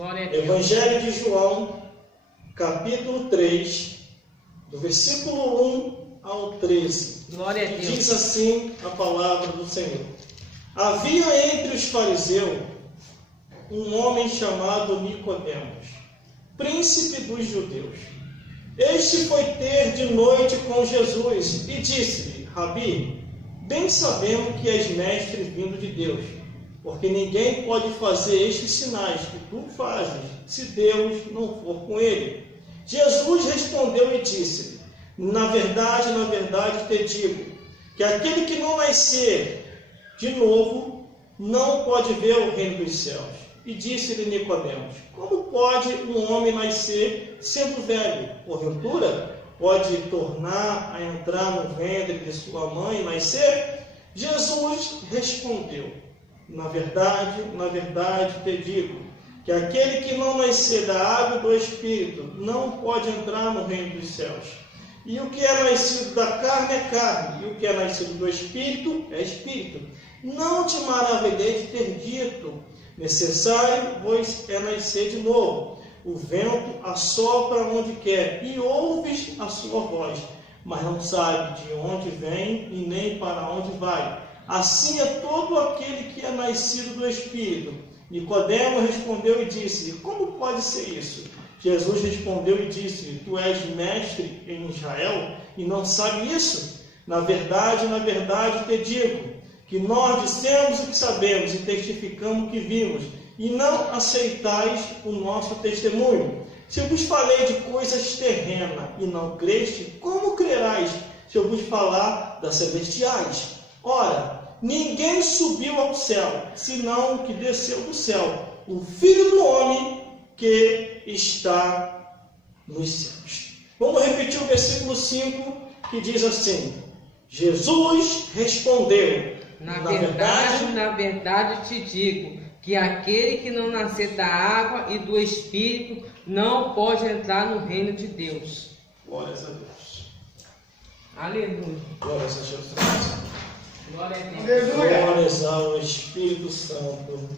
Glória a Deus. Evangelho de João, capítulo 3, do versículo 1 ao 13. Glória a Deus. Diz assim a palavra do Senhor. Havia entre os fariseus um homem chamado Nicodemos, príncipe dos judeus. Este foi ter de noite com Jesus e disse-lhe: Rabi, bem sabemos que és mestre vindo de Deus, porque ninguém pode fazer estes sinais que tu fazes, se Deus não for com ele. Jesus respondeu e disse-lhe: na verdade, te digo, que aquele que não nascer de novo não pode ver o reino dos céus. E disse-lhe Nicodemos: como pode um homem nascer sendo velho? Porventura, pode tornar a entrar no ventre de sua mãe e nascer? Jesus respondeu: na verdade, te digo, que aquele que não nascer da água e do Espírito não pode entrar no reino dos céus. E o que é nascido da carne é carne, e o que é nascido do Espírito é Espírito. Não te maravilhei de ter dito: necessário, pois, é nascer de novo. O vento assopra onde quer, e ouves a sua voz, mas não sabe de onde vem e nem para onde vai. Assim é todo aquele que é nascido do Espírito. Nicodemo respondeu e disse-lhe: como pode ser isso? Jesus respondeu e disse-lhe: tu és mestre em Israel e não sabe isso? Na verdade, te digo, que nós dissemos o que sabemos e testificamos o que vimos, e não aceitais o nosso testemunho. Se eu vos falei de coisas terrenas e não creste, como crerás se eu vos falar das celestiais? Ora, ninguém subiu ao céu, senão o que desceu do céu, o Filho do Homem que está nos céus. Vamos repetir o versículo 5, que diz assim: Jesus respondeu: na verdade te digo, que aquele que não nascer da água e do Espírito não pode entrar no reino de Deus. Glórias a Deus. Aleluia. Glórias a Jesus. Glória a Deus. Glórias ao Espírito Santo.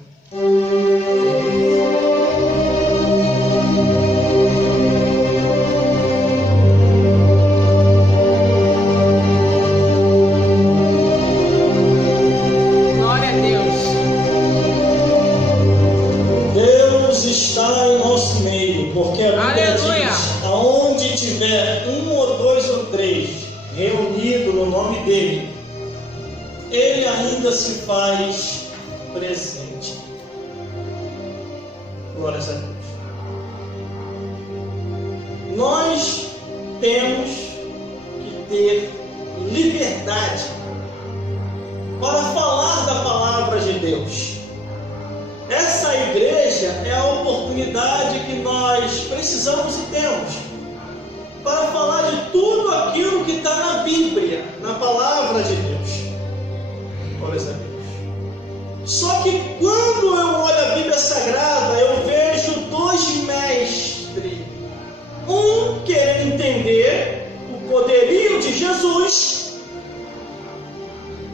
Glória a Deus. Deus está em nosso meio, porque a Bíblia diz: aonde tiver um ou dois ou três reunido no nome dele, ele ainda se faz presente. Glórias a Deus. Nós temos que ter liberdade para falar da palavra de Deus. Essa igreja é a oportunidade que nós precisamos e temos para falar de tudo aquilo que está na Bíblia, na palavra de Deus. Glórias a Deus. Só que quando eu olho a Bíblia Sagrada, eu vejo dois mestres. Um querendo entender o poderio de Jesus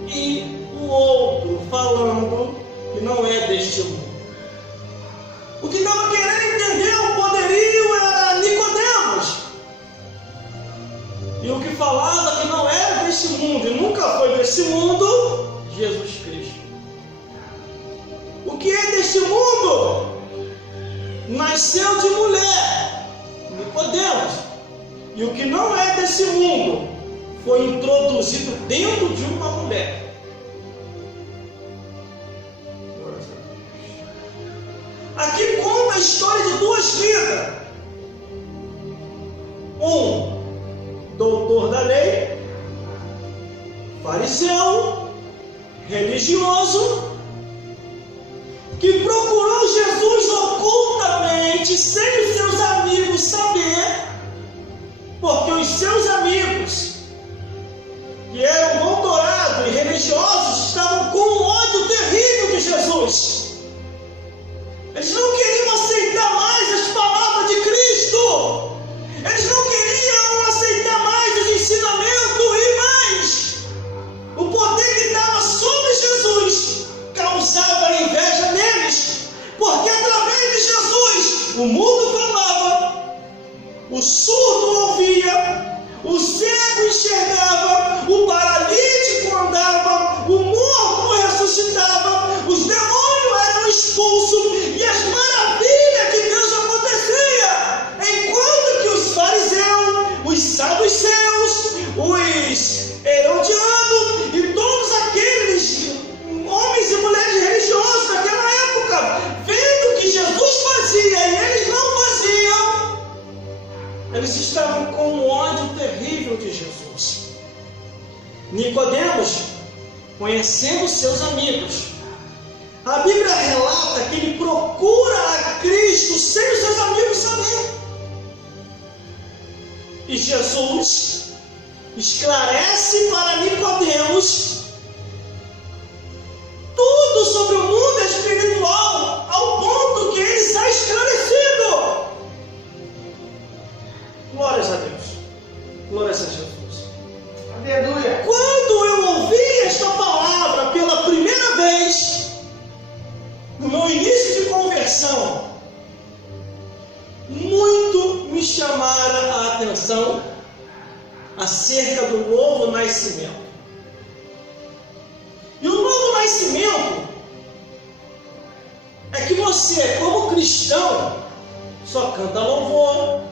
e o outro falando que não é deste mundo. O que estava querendo entender o poderio era Nicodemos. E o que falava que não era deste mundo e nunca foi deste mundo, Jesus Cristo. O que é deste mundo? Nasceu de mulher, Nicodemos. E o que não é desse mundo foi introduzido dentro de uma mulher. Aqui conta a história de duas vidas. Um doutor da lei, fariseu, religioso, que procurou Jesus ocultamente, sem os seus amigos saber, porque os seus amigos, que eram doutorados e religiosos, estavam com um ódio terrível de Jesus. Eles não queriam aceitar mais as palavras de Cristo. Eles não queriam aceitar mais os ensinamentos e mais o poder que estava sobre Jesus. o mudo falava, o surdo ouvia, o cego enxergava, o paralítico andava, o morto ressuscitava, os demônios eram expulsos e as maravilhas de Deus aconteciam. Enquanto que os fariseus, os saduceus, os herodianos e todos aqueles homens e mulheres religiosos daquela época, vendo o que Jesus fazia e eles não faziam, eles estavam com um ódio terrível de Jesus. Nicodemos, conhecendo seus amigos, a Bíblia relata que ele procura a Cristo sem os seus amigos saberem. E Jesus esclarece para Nicodemos tudo sobre o mundo espiritual, ao ponto que ele está esclarecido. Glórias a Deus. Glórias a Jesus. Aleluia. Quando eu ouvi esta palavra pela primeira vez, no meu início de conversão, muito me chamaram a atenção acerca do novo nascimento. E o novo nascimento é que você, como cristão, só canta louvor,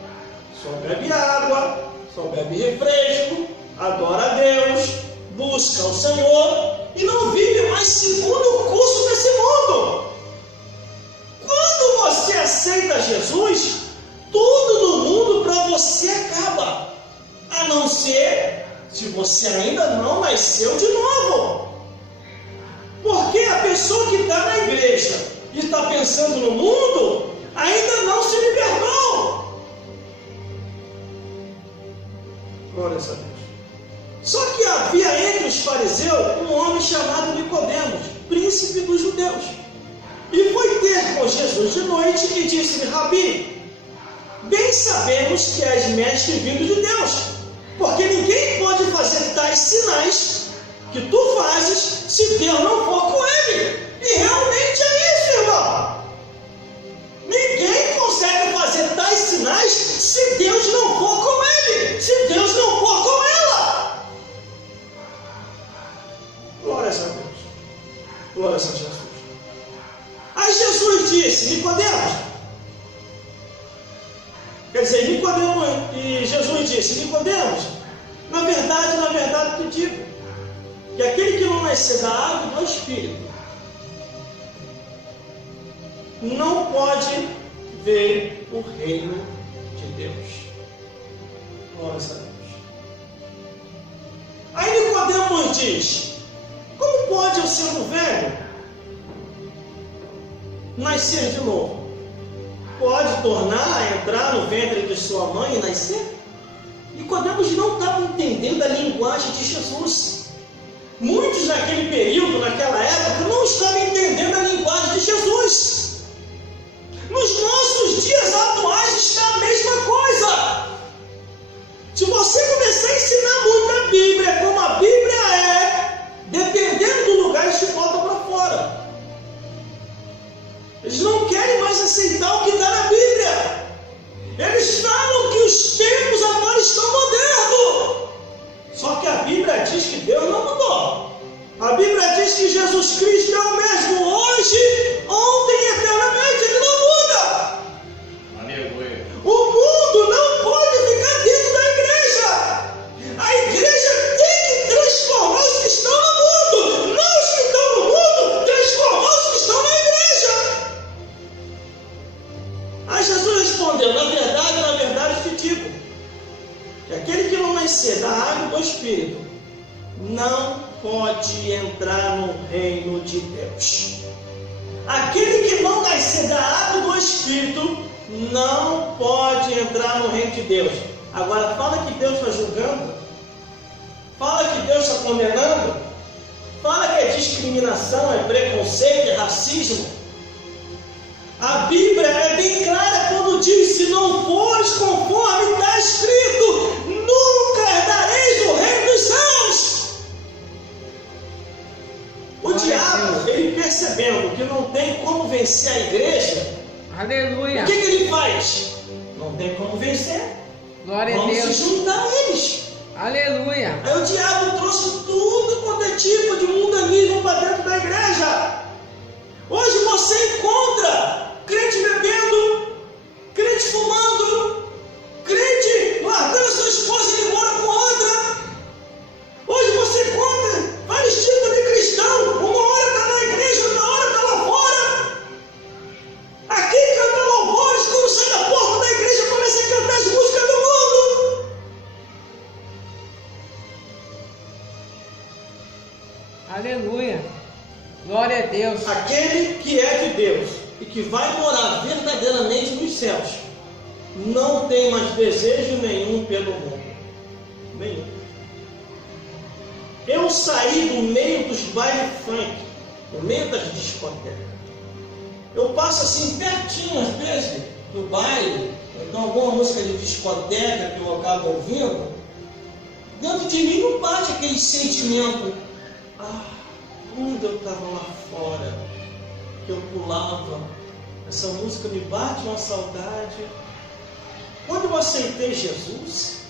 só bebe água, só bebe refresco, adora a Deus, busca o Senhor e não vive mais segundo o curso desse mundo. Quando você aceita Jesus, tudo no mundo para você acaba, a não ser se você ainda não nasceu de novo. Porque a pessoa que está na igreja e está pensando no mundo ainda não se libertou. Glória a Deus. Só que havia entre os fariseus um homem chamado Nicodemos, príncipe dos judeus. E foi ter com Jesus de noite e disse-lhe: Rabi, bem sabemos que és mestre vindo de Deus, porque ninguém pode fazer tais sinais que tu fazes se Deus não for com ele. E realmente é isso, irmão. Ninguém consegue fazer tais sinais se Deus não for com ele, se Deus não for com ela. Glórias a Deus. Glórias a Jesus. Aí Jesus disse: Nicodemos, quer dizer, Nicodemos, e Jesus disse: Nicodemos, na verdade te digo, que aquele que não nascer da água e do Espírito não pode ver o reino de Deus. Glória a Deus. Aí Nicodemos diz: como pode eu, sendo velho, nascer de novo? Pode tornar a entrar no ventre de sua mãe e nascer? Nicodemos não estava entendendo a linguagem de Jesus. Muitos naquele período, naquela época, não estavam entendendo a linguagem de Jesus. Nos nossos dias atuais está a mesma coisa. Se você começar a ensinar muito a Bíblia, como a Bíblia é, dependendo do lugar, eles te botam para fora. Eles não querem mais aceitar o que está na Bíblia. Eles falam que os tempos agora estão modernos. Só que a Bíblia diz que Deus não mudou. A Bíblia diz que Jesus Cristo é o mesmo hoje, ontem e eternamente. Ele não muda. Aleluia. O mundo não pode ficar dentro da igreja. A igreja tem que transformar os que estão no mundo. Não os que estão no mundo, transformar os que estão na igreja. Aí Jesus respondeu: na verdade te digo, que aquele que não nascer da água e do Espírito não pode entrar no reino de Deus. Aquele que não nascer da água e do Espírito não pode entrar no reino de Deus. Agora, fala que Deus está julgando, fala que Deus está condenando, fala que é discriminação, é preconceito, é racismo. A Bíblia é bem clara quando diz: se não fores conforme está escrito, nunca herdareis o reino dos céus. O diabo, ele percebendo que não tem como vencer a igreja, Aleluia. o que ele faz? Não tem como vencer. Glória a Vamos Deus. se juntar a eles. Aleluia. Aí o diabo trouxe tudo quanto é tipo de mundanismo para dentro da igreja. Hoje você encontra crente bebendo, crente fumando, crente largando sua esposa e indo embora com outra. Hoje você encontra vários tipos de cristão. Uma hora está na igreja, outra hora está lá fora. Aqui canta louvores, quando sai da porta da igreja começa a cantar as músicas do mundo. Aleluia. Glória a Deus. Aquele que é de Deus e que vai morar verdadeiramente nos céus, não tem mais desejo nenhum pelo mundo. Nenhum. Eu saí do meio dos bailes funk, do meio das discotecas. Eu passo assim pertinho, às vezes, do baile, então alguma música de discoteca que eu acabo ouvindo, dentro de mim não bate aquele sentimento. Quando eu estava lá fora, que eu pulava, essa música me bate uma saudade. Quando eu aceitei Jesus,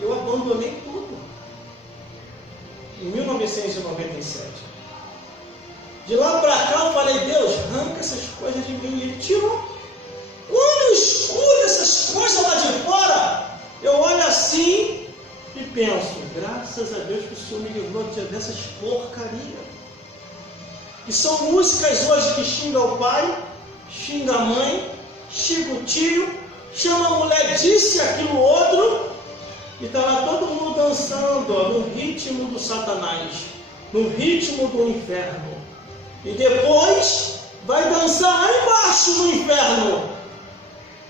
eu abandonei tudo. Em 1997. De lá para cá eu falei, Deus, arranca essas coisas de mim. E Ele tirou. Quando eu escuto essas coisas lá de fora, eu olho assim e penso, graças a Deus que o Senhor me livrou dessas porcarias. Que são músicas hoje que xingam o pai, xinga a mãe, xinga o tio, chama a mulher, disse aquilo outro, e está lá todo mundo dançando, ó, no ritmo do Satanás, no ritmo do inferno. E depois vai dançar lá embaixo no inferno.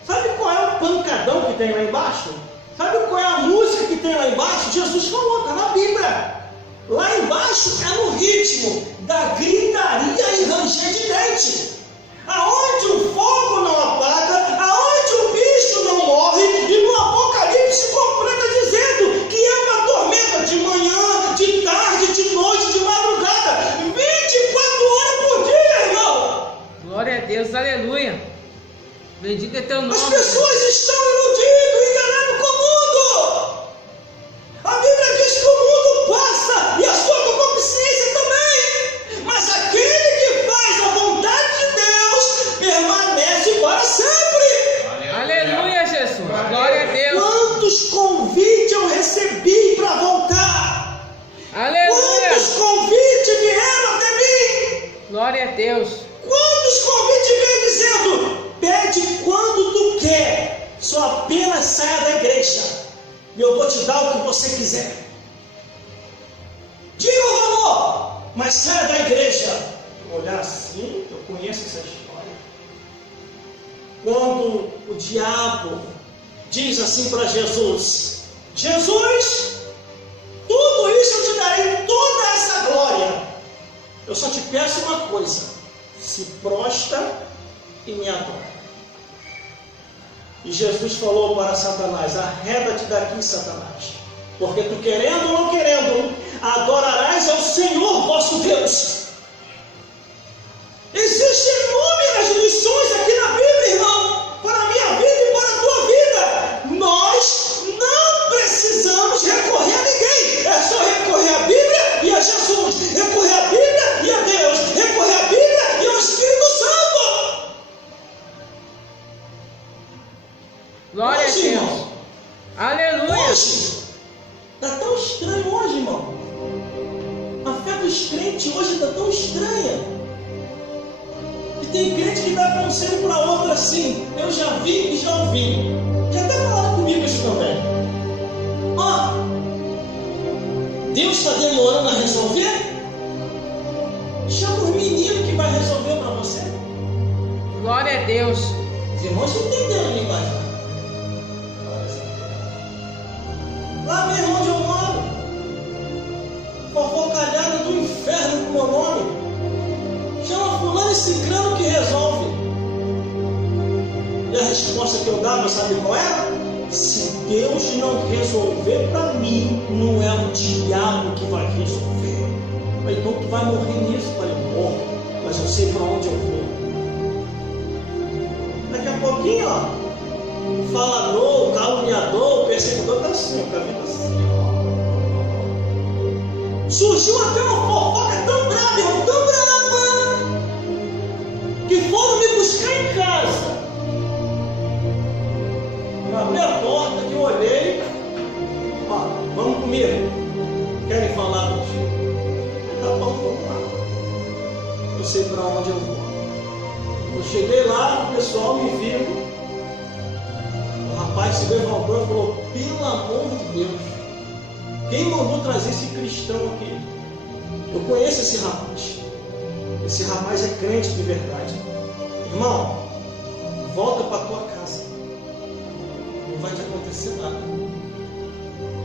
Sabe qual é o pancadão que tem lá embaixo? Sabe qual é a música que tem lá embaixo? Jesus falou, está na Bíblia. Lá embaixo é no ritmo da gritaria e ranger de dente. Aonde o fogo não apaga, aonde o bicho não morre, e no Apocalipse completa dizendo que é uma tormenta de manhã, de tarde, de noite, de madrugada, 24 horas por dia, irmão. Glória a Deus. Aleluia. Bendito é teu nome. As pessoas estão iludindo, enganando com o mundo. A Bíblia diz que o mundo passa e a sua concupiscência também. Mas aquele que faz a vontade de Deus permanece para sempre. Aleluia, Jesus. Glória a Deus. Quantos convites eu recebi para voltar? Aleluia. Quantos convites vieram até mim? Glória a Deus. Quantos convites vêm dizendo, pede quando tu quer, só apenas saia da igreja e eu vou te dar o que você quiser. Diga o valor, mas saia da igreja. Olhar assim, eu conheço essa história. Quando o diabo diz assim para Jesus, Jesus, tudo isso eu te darei, toda essa glória. Eu só te peço uma coisa, se prostra e me adora. E Jesus falou para Satanás, arreda-te daqui, Satanás, porque tu querendo ou não querendo, adorarás ao Senhor vosso Deus. Existem inúmeras lições aqui na Bíblia, irmão, para a minha vida e para a tua vida. Nós não precisamos recorrer a ninguém, é só recorrer à Bíblia e a Jesus, recorrer à Bíblia e a Deus, recorrer à Bíblia e ao Espírito Santo. Glória Hoje, a Deus. irmão, Aleluia. hoje, está tão estranho hoje, irmão. A fé dos crentes hoje está tão estranha. E tem crente que dá conselho para outro assim. Eu já vi e já ouvi. Já até falaram comigo isso também. Ó, Deus está demorando a resolver? Chama os meninos que vai resolver para você. Glória a Deus. Os irmãos entenderam a linguagem. Lá mesmo onde eu moro, fofocalhada do inferno com o meu nome. Chama fulano e ciclano que resolve. E a resposta que eu dava, sabe qual era? Se Deus não resolver para mim, não é o diabo que vai resolver. Mas então tu vai morrer nisso. Eu falei, morro, mas eu sei para onde eu vou. Daqui a pouquinho, ó, o falador, o caluniador, o perseguidor está assim, com a vida assim, ó. Surgiu até uma fofoca tão brava, irmão, tão brava, que foram me buscar em casa. Eu abri a porta, que eu olhei, ó, vamos comigo. Querem falar contigo? Tá bom, vamos lá. Eu sei para onde eu vou. Eu cheguei lá, o pessoal me viu. O rapaz se levantou e falou: pelo amor de Deus, quem mandou trazer esse cristão aqui? Eu conheço esse rapaz. Esse rapaz é crente de verdade. Irmão, volta para tua casa. Não vai te acontecer nada.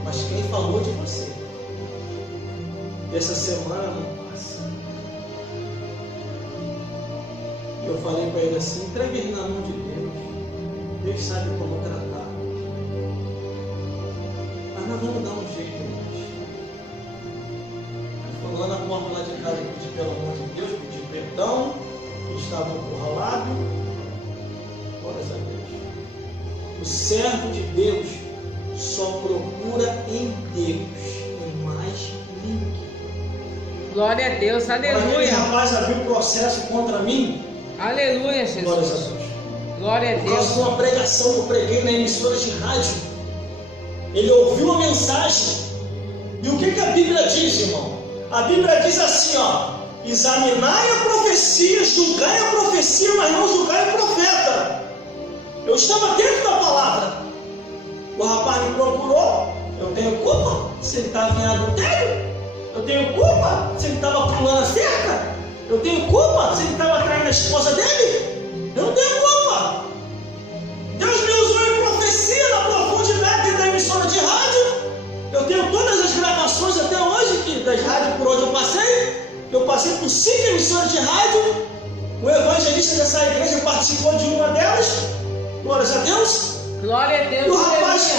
Mas quem falou de você? Essa semana não passa. Eu falei para ele assim: entregue ele na mão de Deus. Deus sabe como tratar. Mas nós vamos dar um jeito, irmãos. Aí foi lá na porta lá de casa e pedi pelo amor de Deus, pedi perdão. Estava encurralado. Glórias a Deus. O servo de Deus só procura em Deus e mais ninguém. Glória a Deus, Aquele aleluia. rapaz abriu processo contra mim. Aleluia, Glórias a Jesus. Deus. Glória a Por causa Deus. de uma pregação que eu preguei na emissora de rádio. Ele ouviu a mensagem. E o que a Bíblia diz, irmão? A Bíblia diz assim, ó: examinai a profecia, julgai a profecia, mas não julgai o profeta. Eu estava dentro da palavra. O rapaz me procurou. Eu tenho culpa se ele estava em adultério? Eu tenho culpa se ele estava pulando a cerca? Eu tenho culpa se ele estava traindo a esposa dele? Eu não tenho culpa. Deus me usou em profecia na profundidade da emissora de rádio. Eu tenho todas as gravações até hoje das rádios por onde eu passei. Eu passei por 5 emissoras de rádio. O evangelista dessa igreja participou de uma delas. Glórias a Deus. Glória a Deus. E o rapaz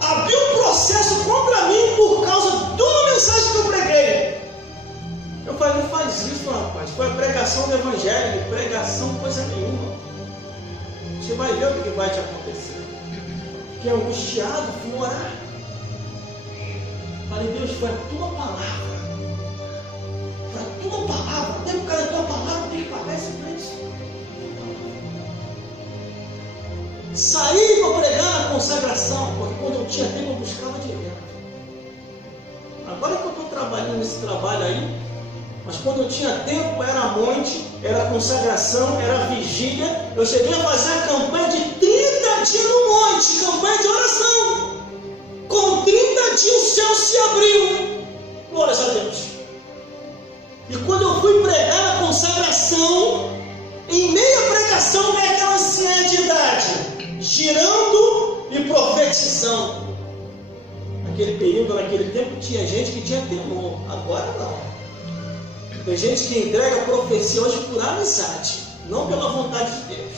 abriu um processo contra mim por causa de uma mensagem que eu preguei. Eu falei: não faz isso, rapaz. Foi a pregação do evangelho. Pregação coisa nenhuma. Você vai ver o que vai te acontecer. Fiquei angustiado, fui orar. Falei: Deus, foi a tua palavra. Foi a tua palavra. Até por causa da tua palavra tem que pagar esse preço. Saí para pregar na consagração, porque quando eu tinha tempo eu buscava direto. Agora que eu estou trabalhando nesse trabalho aí, mas quando eu tinha tempo era monte, era consagração, era vigília. Eu cheguei a fazer a campanha de 30 dias no monte, campanha de oração. Com 30 dias o céu se abriu. Glórias a Deus. E quando eu fui pregar na consagração, em meia pregação veio aquela anciã de idade, girando e profetizando. Naquele período, naquele tempo, tinha gente que tinha temor. Agora não. Tem gente que entrega a profecia hoje por amizade, não pela vontade de Deus.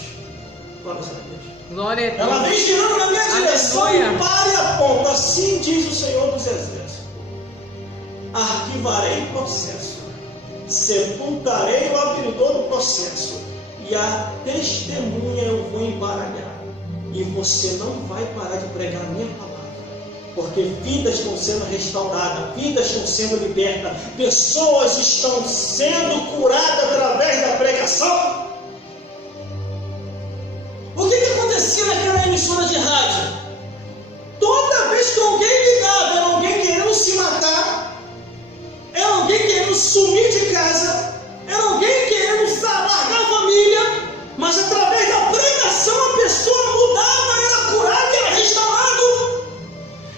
Glória a Deus. Glória a Deus. Ela vem girando na minha direção. Aleluia. E para e aponta. Assim diz o Senhor dos Exércitos: arquivarei o processo, sepultarei o abridor do processo, e a testemunha eu vou embaralhar. E você não vai parar de pregar a minha palavra, porque vidas estão sendo restauradas, vidas estão sendo libertas, pessoas estão sendo curadas através da pregação. O que acontecia naquela emissora de rádio? Toda vez que alguém ligava, era alguém querendo se matar, era alguém querendo sumir de casa, era alguém querendo largar a família, mas através da pregação a pessoa mudava, era curada, era restaurado.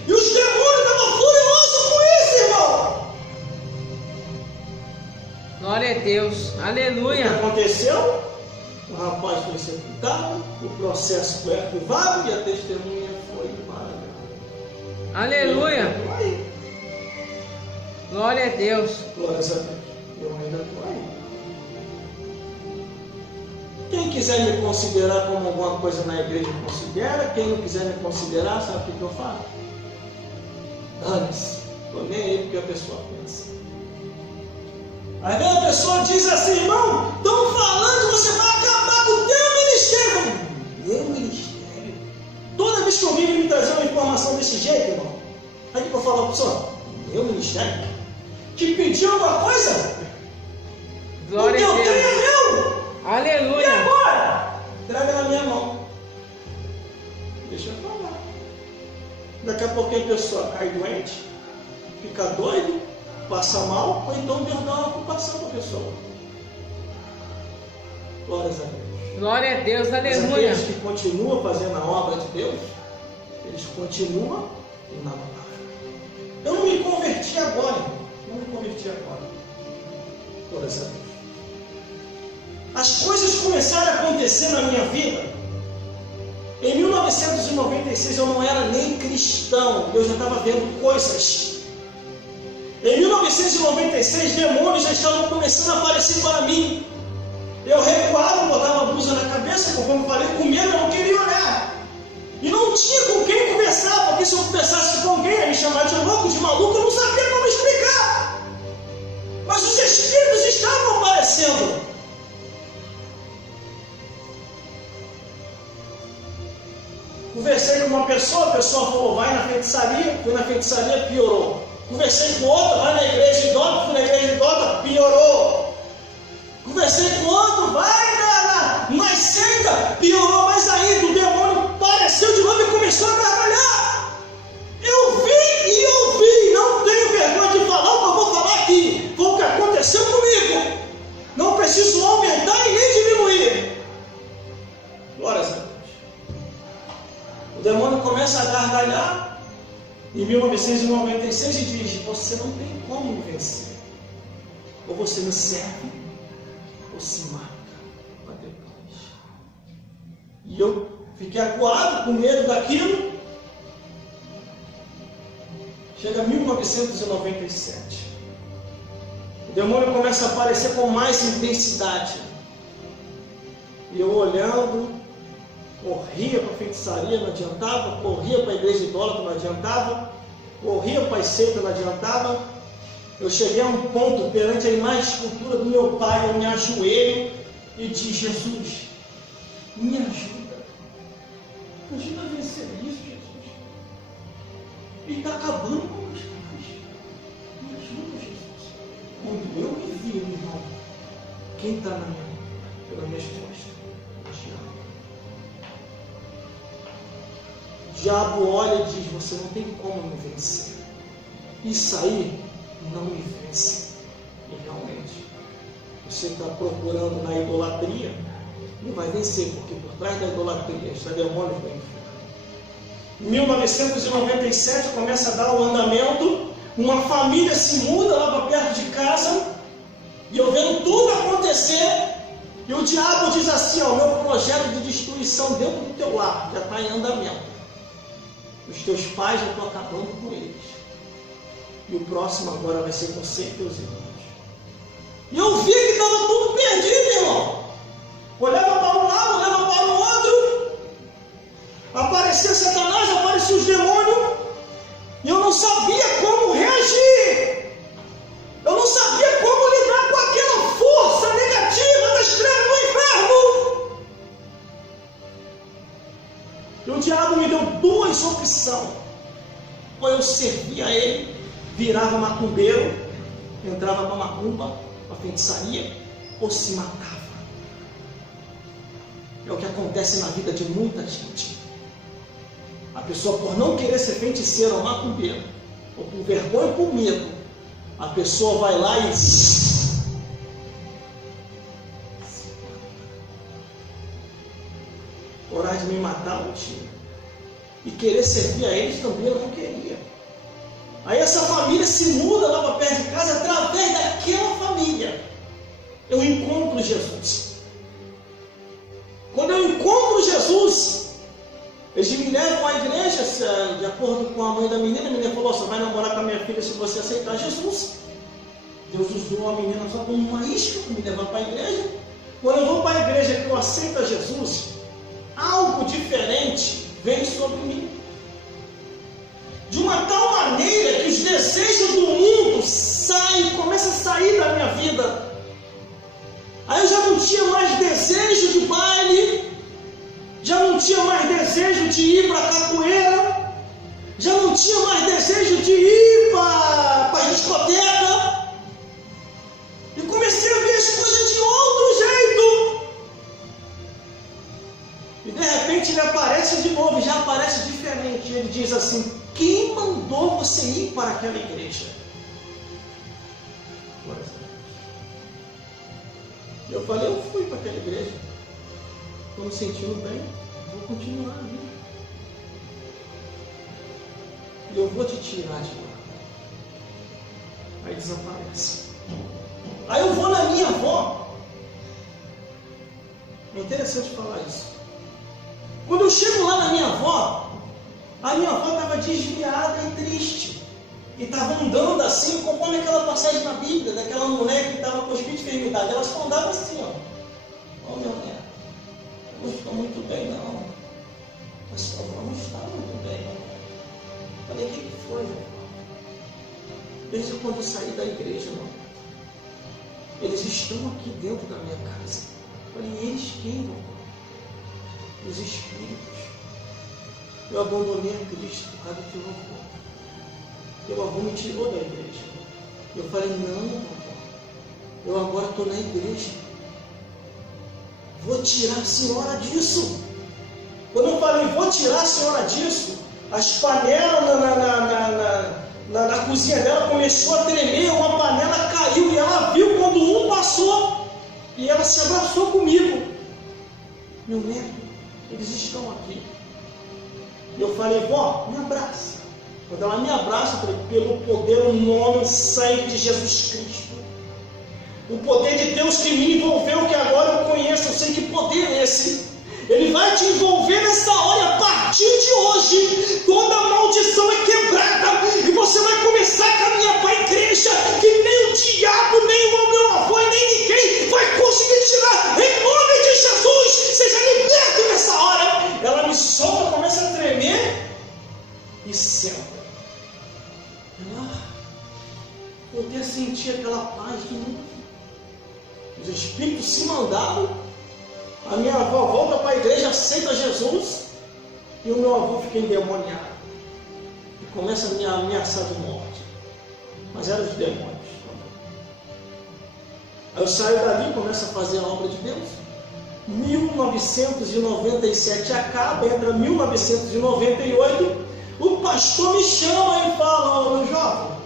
E os demônios estavam furiosos com isso, irmão. Glória a Deus. O que Aleluia. aconteceu? O rapaz foi sepultado, o processo foi arquivado e a testemunha foi embaralhada. Aleluia. Eu estou aí. Glória a Deus. Glória a Deus. Eu ainda estou aí. Quem quiser me considerar como alguma coisa na igreja, considera. Quem não quiser me considerar, sabe o que eu falo? Dane-se. Estou nem aí porque a pessoa pensa. Aí vem a pessoa diz assim: irmão, estão falando que você vai acabar com o teu ministério. vezes que alguém vem me trazer uma informação desse jeito, irmão, aí que eu falo para o senhor, meu ministério, que pediu alguma coisa, Glória o teu a Deus. trem é meu. E Aleluia. agora? Traga na minha mão. Deixa eu falar. Daqui a pouquinho a pessoa cai doente, fica doido, passa mal, ou então Deus dá uma ocupação para a pessoa. Glórias a Deus. Glória a Deus. Mas Aleluia. aqueles que continuam fazendo a obra de Deus, eles continuam inabaláveis. Eu não me converti agora, irmão. Não me converti agora. Glórias a Deus. As coisas começaram a acontecer na minha vida. Em 1996 eu não era nem cristão, eu já estava vendo coisas. Em 1996 demônios já estavam começando a aparecer para mim. Eu recuava, botava a blusa na cabeça, conforme eu falei, com medo, eu não queria olhar. E não tinha com quem conversar, porque se eu conversasse com alguém, ia me chamar de louco, de maluco, eu não sabia como explicar. Mas os espíritos estavam aparecendo. Conversei com uma pessoa, a pessoa falou, vai na feitiçaria, fui na feitiçaria, piorou. Conversei com outra, vai na igreja idólatra, fui na igreja idólatra, piorou. Conversei com outro, vai na seita, piorou mais ainda, o demônio apareceu de novo e começou a gargalhar. Eu vi e ouvi, não tenho vergonha de falar o que eu vou falar aqui. Foi o que aconteceu comigo. Não preciso aumentar e nem diminuir. Glórias a Deus. O demônio começa a gargalhar em 1996 e diz, você não tem como me vencer. Ou você me serve, ou se mata para depois. E eu fiquei acuado, com medo daquilo. Chega 1997. O demônio começa a aparecer com mais intensidade. E eu olhando, corria para a feitiçaria, não adiantava, corria para a igreja idólatra, não adiantava, corria para a seita, não adiantava. Eu cheguei a um ponto perante a imagem de escultura do meu pai, eu me ajoelho e digo, Jesus, me ajuda a vencer isso, Jesus. E está acabando com os pais. Me ajuda, Jesus. Quando eu me vi, meu irmão, quem está pela minha resposta? O diabo olha e diz, você não tem como me vencer. Isso aí não me vence. E realmente, você está procurando na idolatria, não vai vencer, porque por trás da idolatria está demônio do inferno. Em 1997 começa a dar o andamento, uma família se muda lá para perto de casa, e eu vendo tudo acontecer, e o diabo diz assim, ó, o meu projeto de destruição dentro do teu lar já está em andamento. Os teus pais já estão acabando com eles. E o próximo agora vai ser com você e teus irmãos. E eu vi que estava tudo perdido, irmão. Olhava para um lado, olhava para o outro. Aparecia Satanás, apareciam os demônios. E eu não sabia como reagir. Eu não sabia como lidar com aquela força negativa das trevas do inferno. E o diabo me deu duas opções. Ou eu servia a ele, virava macumbeiro, entrava para macumba, para feitiçaria, ou se matava. É o que acontece na vida de muita gente. A pessoa, por não querer ser feiticeira ou macumbeiro, ou por vergonha ou por medo, a pessoa vai lá e orar de me matar, não tinha. E querer servir a eles também eu não queria. Aí essa família se muda lá para perto de casa, através daquela família eu encontro Jesus. Quando eu encontro Jesus, eles me levam à igreja, de acordo com a mãe da menina, a menina falou, você vai namorar com a minha filha se você aceitar Jesus. Deus usou a menina só como uma isca para me levar para a igreja. Quando eu vou para a igreja que eu aceito a Jesus, algo diferente vem sobre mim. De uma tal maneira que os desejos do mundo começam a sair da minha vida. Aí eu já não tinha mais desejo de baile, já não não tinha mais desejo de ir para a capoeira, já não tinha mais desejo de ir para a discoteca. E comecei a ver as coisas de outro jeito. E de repente ele aparece de novo, já aparece diferente. Ele diz assim: quem mandou você ir para aquela igreja? E eu falei: eu fui para aquela igreja. Estou me sentindo bem, vou continuar ali. E eu vou te tirar de lá. Aí desaparece. Aí eu vou na minha avó. É interessante falar isso. Quando eu chego lá na minha avó, a minha avó estava desviada e triste. E estava andando assim, conforme aquela passagem na Bíblia, daquela mulher que estava com espírito de enfermidade. Ela só andava assim, ó. Ó, meu neto, não estou muito bem, não. Mas sua avó não está muito bem, não. Falei: o que foi, meu irmão? Desde quando eu saí da igreja, não. Eles estão aqui dentro da minha casa. Falei: eles quem, meu irmão? Os espíritos. Eu abandonei a Cristo por causa do teu avô. Teu avô me tirou da igreja. Eu falei: não, meu irmão. Eu agora estou na igreja. Vou tirar a senhora disso. Quando eu falei: vou tirar a senhora disso, as panelas na cozinha dela começou a tremer, uma panela caiu e ela viu quando um passou e ela se abraçou comigo. Meu neto, eles estão aqui. E eu falei: vó, me abraça. Quando ela me abraça, eu falei: pelo poder, o nome, o sangue de Jesus Cristo, o poder de Deus que me envolveu, que agora eu conheço, eu sei que poder é esse. Ele vai te envolver nessa hora, e a partir de hoje, toda maldição é quebrada, e você vai começar a caminhar para a igreja, que nem o diabo, nem o meu avô, e nem ninguém vai conseguir tirar, em nome de Jesus. Seja liberto nessa hora. Ela me solta, começa a tremer, e senta. Ela poder sentir aquela paz de novo. Os espíritos se mandaram. A minha avó volta para a igreja, aceita Jesus, e o meu avô fica endemoniado. E começa a me ameaçar de morte. Mas eram os demônios. Aí eu saio dali, começo a fazer a obra de Deus. 1997 acaba, entra 1998, o pastor me chama e fala: ô, meu jovem,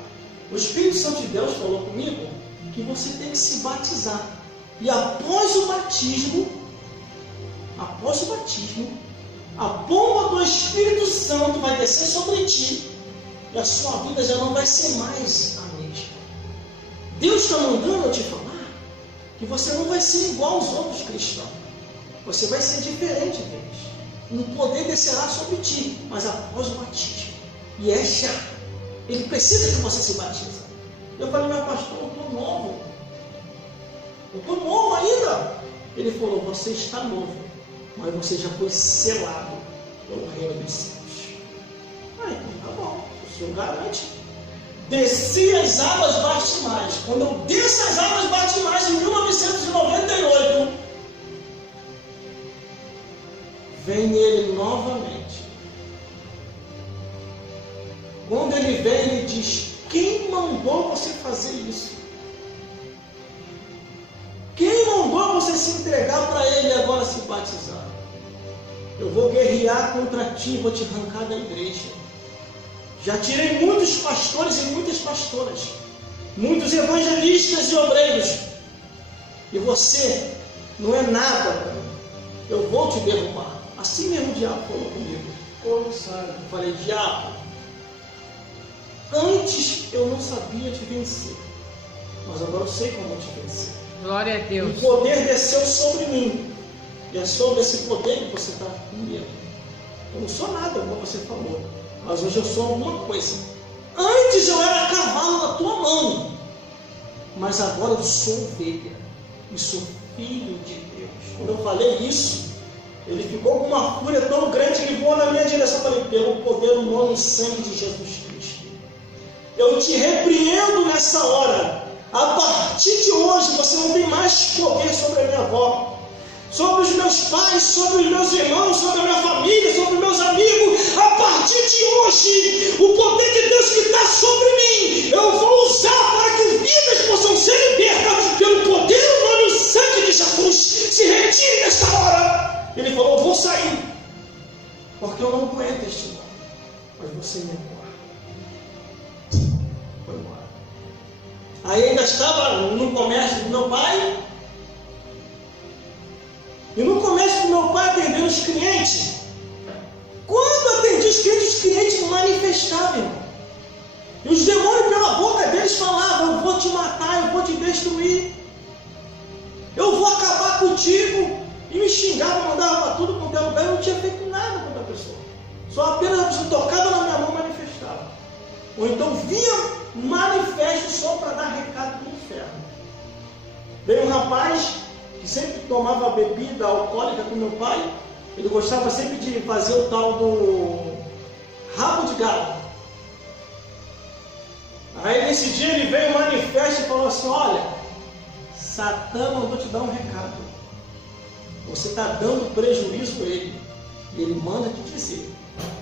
o Espírito Santo de Deus falou comigo que você tem que se batizar. E após o batismo, a bomba do Espírito Santo vai descer sobre ti, e a sua vida já não vai ser mais a mesma. Deus está mandando eu te falar que você não vai ser igual aos outros cristãos. Você vai ser diferente deles. Um poder descerá sobre ti, mas após o batismo. E é já. Ele precisa que você se batize. Eu falei: meu pastor, eu estou novo. Eu estou novo ainda. Ele falou: você está novo, mas você já foi selado pelo reino dos céus. Aí, então tá bom, o senhor garante. Desci as águas batimais. Quando eu desço as águas batimais em 1998, vem ele novamente. Quando ele vem, ele diz: quem mandou você fazer isso? Quem mandou você se entregar para ele e agora se batizar? Eu vou guerrear contra ti, vou te arrancar da igreja. Já tirei muitos pastores e muitas pastoras, muitos evangelistas e obreiros, e você não é nada para mim. Eu vou te derrubar. Assim mesmo o diabo falou comigo. Eu falei: diabo, antes eu não sabia te vencer, mas agora eu sei como te vencer. Glória a Deus. O poder desceu sobre mim, e é sobre esse poder que você está com medo. Eu não sou nada, como você falou, mas hoje eu sou alguma coisa. Antes eu era cavalo na tua mão, mas agora eu sou ovelha e sou filho de Deus. Quando eu falei isso, ele ficou com uma fúria tão grande que voou na minha direção. Eu falei: pelo poder do nome e sangue de Jesus Cristo, eu te repreendo nessa hora. A partir de hoje você não tem mais poder sobre a minha avó. sobre os meus pais, sobre os meus irmãos, sobre a minha família, sobre os meus amigos. A partir de hoje, o poder de Deus que está sobre mim, eu vou usar para que vidas possam ser libertas pelo poder do nome e o sangue de Jesus. Se retire nesta hora. Ele falou, eu vou sair, porque eu não aguento este nome. Mas você me embora. Foi embora. Aí ainda estava no comércio do meu pai. E no comércio do meu pai atendendo os clientes. Quando atendi os clientes manifestavam, irmão. E os demônios pela boca deles falavam, eu vou te matar, eu vou te destruir. Eu vou acabar contigo. E me xingavam, mandavam para tudo quanto é lugar. Eu não tinha feito nada contra a pessoa. Só apenas a pessoa tocava na minha mão e manifestava. Ou então via manifesto só para dar recado do inferno. Veio um rapaz que sempre tomava bebida alcoólica com meu pai. Ele gostava sempre de fazer o tal do rabo de galo. Aí nesse dia ele veio manifesto e falou assim, olha, Satã mandou te dar um recado. Você está dando prejuízo a ele. E ele manda te dizer.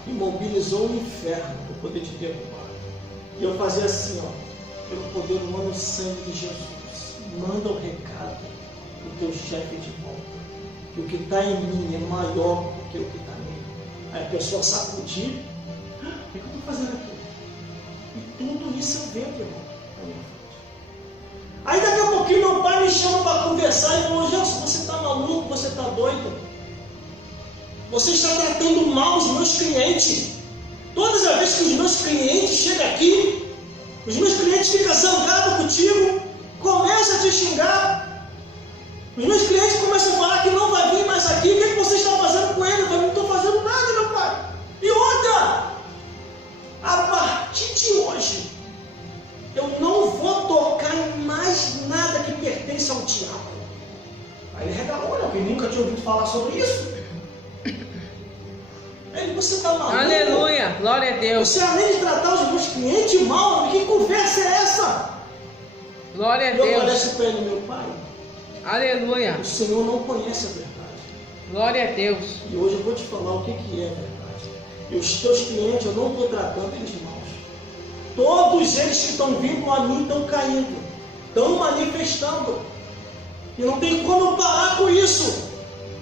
Imobilizou o inferno para poder te derrubar. E eu fazia assim, ó, pelo poder do nome e sangue de Jesus. Manda o recado o teu chefe de volta, que o que está em mim é maior do que o que está nele. Aí a pessoa sacudir, o que eu estou fazendo aqui? E tudo isso eu vendo, irmão, na minha frente. Aí daqui a pouquinho meu pai me chama para conversar e falou, Gelson, você está maluco, você está doido? Você está tratando mal os meus clientes. Todas as vezes que os meus clientes chegam aqui, os meus clientes ficam zangados contigo, começam a te xingar. Os meus clientes começam a falar que não vai vir mais aqui. O que você está fazendo com ele? Eu falei, não estou fazendo nada, meu pai. E outra, a partir de hoje, eu não vou tocar em mais nada que pertence ao diabo. Aí ele regalou, né? Porque nunca tinha ouvido falar sobre isso. Aí você está maluco? Aleluia, glória a Deus. Você além de tratar os meus clientes mal, que conversa é essa? Glória a Eu Deus. falei para ele, meu pai, Aleluia. o Senhor não conhece a verdade. Glória a Deus. E hoje eu vou te falar o que é a verdade. E os teus clientes, eu não estou tratando eles maus. Todos eles que estão vindo a mim estão caindo, estão manifestando. E não tem como parar com isso.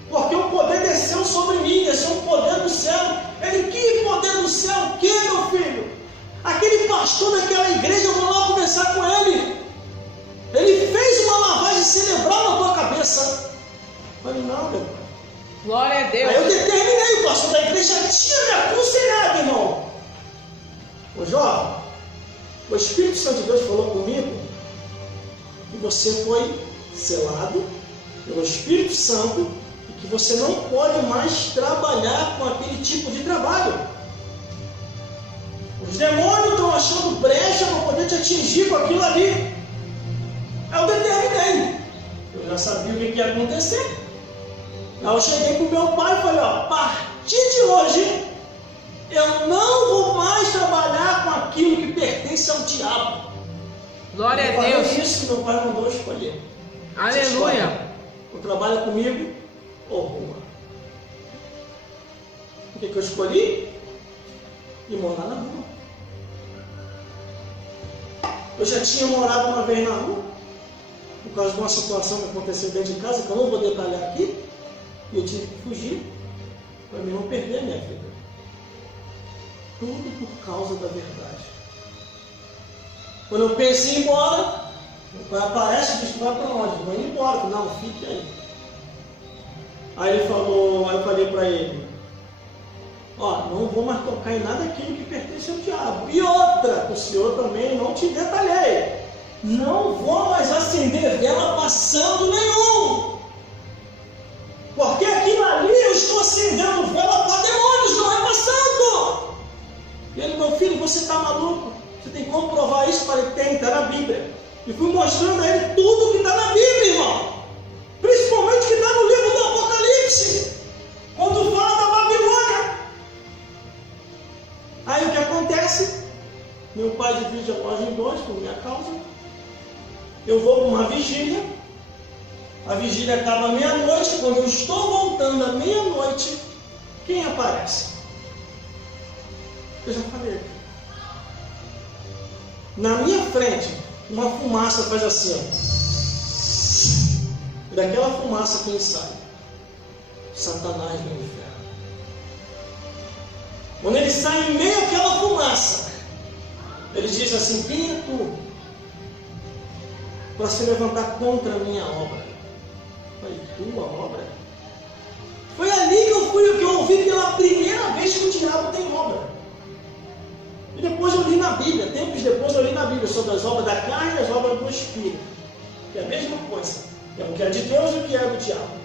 Porque o poder desceu sobre mim, desceu um poder do céu. Ele, que poder do céu? O que, meu filho? Aquele pastor daquela igreja, eu vou lá conversar com ele. Ele fez uma lavagem cerebral na tua cabeça. Eu falei, não, meu pai. Glória a Deus. Aí eu determinei, o pastor da igreja tinha me aconselhado, irmão. Ô jovem, o Espírito Santo de Deus falou comigo que você foi selado pelo Espírito Santo e que você não pode mais trabalhar com aquele tipo de trabalho. Os demônios estão achando brecha para poder te atingir com aquilo ali. Aí eu determinei. Eu já sabia o que ia acontecer. Aí eu cheguei para o meu pai e falei, ó, a partir de hoje, eu não vou mais trabalhar com aquilo que pertence ao diabo. Glória a Deus. Isso que meu pai mandou escolher. Aleluia. Ou trabalha comigo, ou rua. O que eu escolhi? Ir morar na rua. Eu já tinha morado uma vez na rua, por causa de uma situação que aconteceu dentro de casa, que eu não vou detalhar aqui, e eu tive que fugir, para mim não perder a minha vida. Tudo por causa da verdade. Quando eu pensei em ir embora, meu pai aparece e diz, vai para onde? Vou embora. Eu falei, não, fique aí. Aí ele falou, aí eu falei para ele, ó, não vou mais tocar em nada aquilo que pertence ao diabo. E outra, o senhor também não te detalhei. Não vou mais acender vela passando nenhum. Porque aquilo ali eu estou acendendo vela para demônios, não é passando. E ele, meu filho, você está maluco? Você tem como provar isso? Eu falei, tem, está na Bíblia. E fui mostrando a ele tudo que está na Bíblia, irmão. Principalmente o que está no livro do Apocalipse. Quando fala da Babilônia. Aí o que acontece? Meu pai divide a loja em dois por minha causa. Eu vou para uma vigília. A vigília acaba à meia-noite. Quando eu estou voltando à meia-noite, quem aparece? Eu já falei. Na minha frente, uma fumaça faz assim, ó. E daquela fumaça quem sai? Satanás no inferno. Quando ele sai em meio àquela fumaça, ele diz assim: quem é tu para se levantar contra a minha obra? Falei, tua obra? Foi ali que eu ouvi pela primeira vez que o diabo tem obra. E depois eu li na Bíblia, tempos depois eu li na Bíblia sobre as obras da carne e as obras do Espírito. Que é a mesma coisa. É o que é de Deus e o que é do diabo.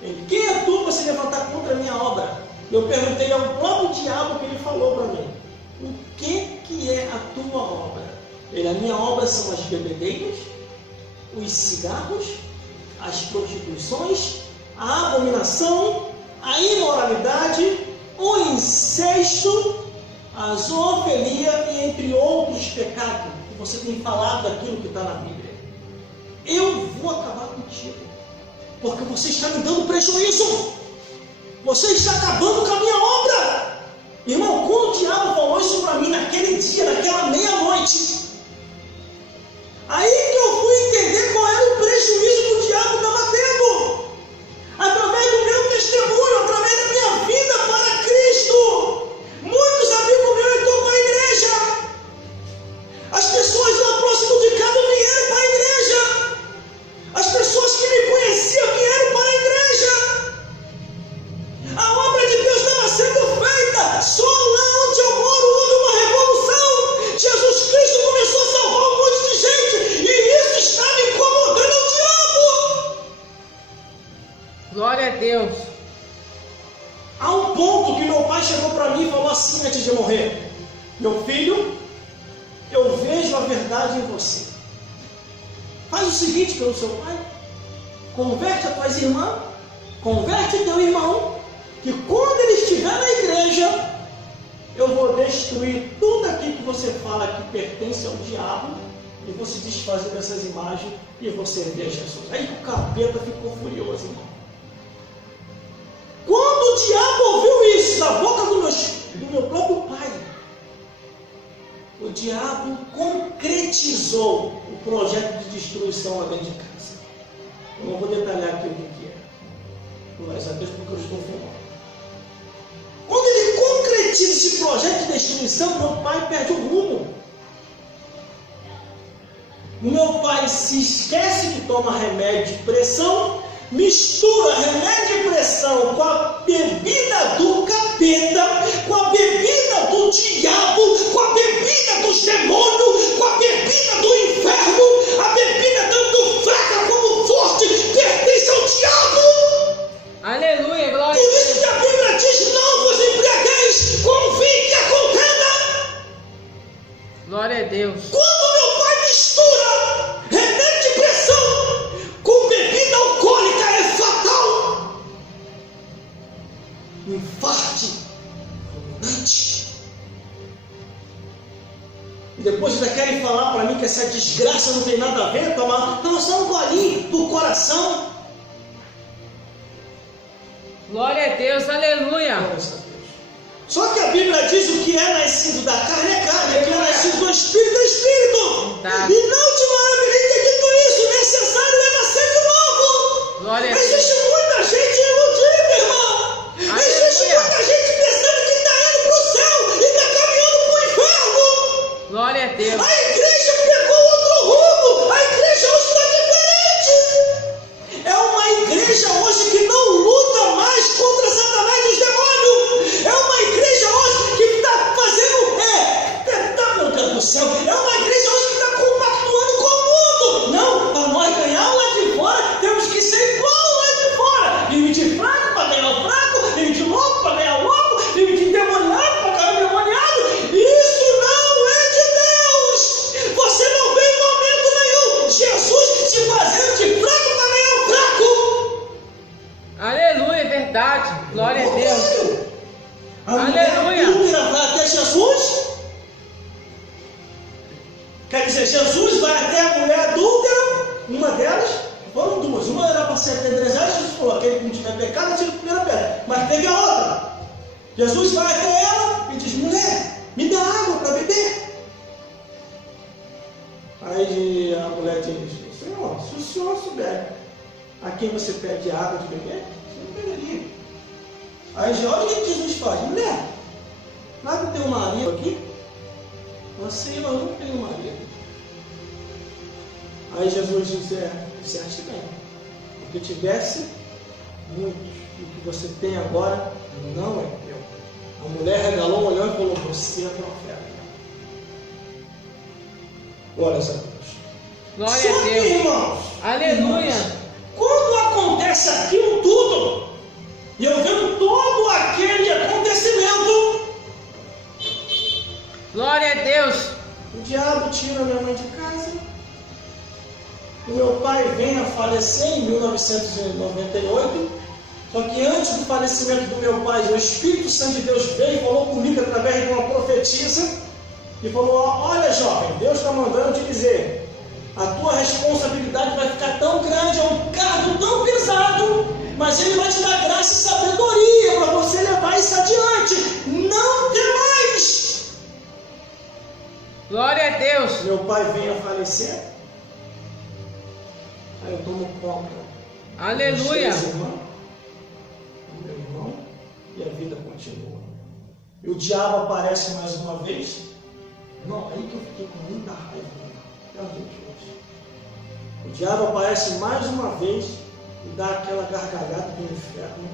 Ele, quem é tu para se levantar contra a minha obra? Eu perguntei ao próprio diabo que ele falou para mim: o que é a tua obra? Ele, a minha obra são as bebedeiras, os cigarros, as prostituições, a abominação, a imoralidade, o incesto, a zoofilia e entre outros pecados. Que você tem falado daquilo que está na Bíblia. Eu vou acabar contigo, porque você está me dando prejuízo. Você está acabando com a minha obra. Irmão, quando o diabo falou isso para mim naquele dia, naquela meia-noite, aí que eu fui entender qual era o prejuízo que o diabo estava tendo. Através do meu testemunho, através da minha vida para Cristo. Muitos amigos meus estão para a igreja. As pessoas lá próximo de casa vieram para a igreja. As pessoas que me conheciam vieram para a igreja. A obra de Deus estava sendo feita. Só lá onde eu moro houve uma revolução. Jesus Cristo começou a salvar um monte de gente. E isso está me incomodando ao diabo. Glória a Deus. Há um ponto que meu pai chegou para mim e falou assim antes de morrer: meu filho, eu vejo a verdade em você. Faz o seguinte pelo seu pai: converte as tuas irmãs, converte teu irmão, que quando ele estiver na igreja, eu vou destruir tudo aquilo que você fala que pertence ao diabo, e vou se desfazer dessas imagens e vou servir a Jesus. Aí o capeta ficou furioso, irmão. Quando o diabo ouviu isso da boca do meu próprio pai, o diabo concretizou o projeto de destruição lá dentro de casa. Eu não vou detalhar aqui o que é. Mas a Deus, porque eu estou filmando. Quando ele concretiza esse projeto de destruição, meu pai perde o rumo. Meu pai se esquece que toma remédio de pressão, mistura remédio de pressão com a bebida do capeta, com a bebida do diabo, com a bebida dos demônios, com a bebida do inferno. A bebida tanto fraca como forte pertence ao diabo. Aleluia, glória a Por isso Deus. que a Bíblia diz: não vos embriagueis com vinho que a contenda. Glória a Deus. Quando meu pai mistura remédio de pressão com bebida alcoólica, é fatal. Infarte fulminante. E depois ainda querem falar para mim que essa desgraça não tem nada a ver, tomar só um golinho do coração. Glória a Deus, aleluia. Só que a Bíblia diz: o que é nascido da carne é carne, o que é nascido do Espírito é Espírito. Tá. E não te maravilhe ter dito isso, necessário é nascer de novo. Glória a Deus. Existe muita gente iludida, irmão. Existe Aleluia. muita gente pensando que está indo para o céu e está caminhando para o inferno. Glória a Deus. A igreja pegou outro rumo. A igreja hoje está diferente. É uma igreja hoje que não luta mais contra Satanás e os demônios. É uma igreja hoje que está fazendo, meu Deus do céu, é uma igreja hoje que está compactuando com o mundo. Não, para nós ganhar lá de fora, temos que ser igual lá de fora. Vive de fraco para ganhar o fraco, vive de louco para ganhar o louco, vive de endemoniado para ganhar o endemoniado. Isso não é de Deus. Você não vê em momento nenhum Jesus se fazendo de fraco para ganhar o fraco. Aleluia, verdade. Glória a Deus. A mulher Aleluia. adúltera vai até Jesus. Quer dizer, Jesus vai até a mulher adúltera, uma delas, Foram duas. Uma era para ser apedrejada, Jesus falou, aquele que não tiver pecado, tira a primeira pedra. Mas teve a outra. Jesus vai até ela e diz, mulher, me dá água para beber. Aí a mulher diz, Senhor, se o Senhor souber a quem você pede água de beber, você não beberia. Aí olha o que Jesus faz. Mulher, lá não tem um marido aqui? Você não tem um marido. Aí Jesus diz, disseste bem, porque tivesse muitos, e o que você tem agora não é teu. A mulher regalou, olhou e falou, você é profeta. Glória a Deus. Glória a Deus. Irmãos, Aleluia. Irmãos, quando acontece aquilo tudo, e eu vendo todo aquele acontecimento, Glória a Deus. o diabo tira minha mãe de casa. O meu pai vem a falecer em 1998. Só que antes do falecimento do meu pai, o Espírito Santo de Deus veio e falou comigo através de uma profetisa. E falou, olha jovem, Deus está mandando te dizer, a tua responsabilidade vai ficar tão grande, é um cargo tão pesado, mas Ele vai te dar graça e sabedoria para você levar isso adiante. Não temais! Glória a Deus. Meu pai vem a falecer. Aí eu tomo conta. Aleluia. Meu irmão, e a vida continua. E o diabo aparece mais uma vez. Não, aí que eu fiquei com muita raiva. O diabo aparece mais uma vez e dá aquela gargalhada do inferno.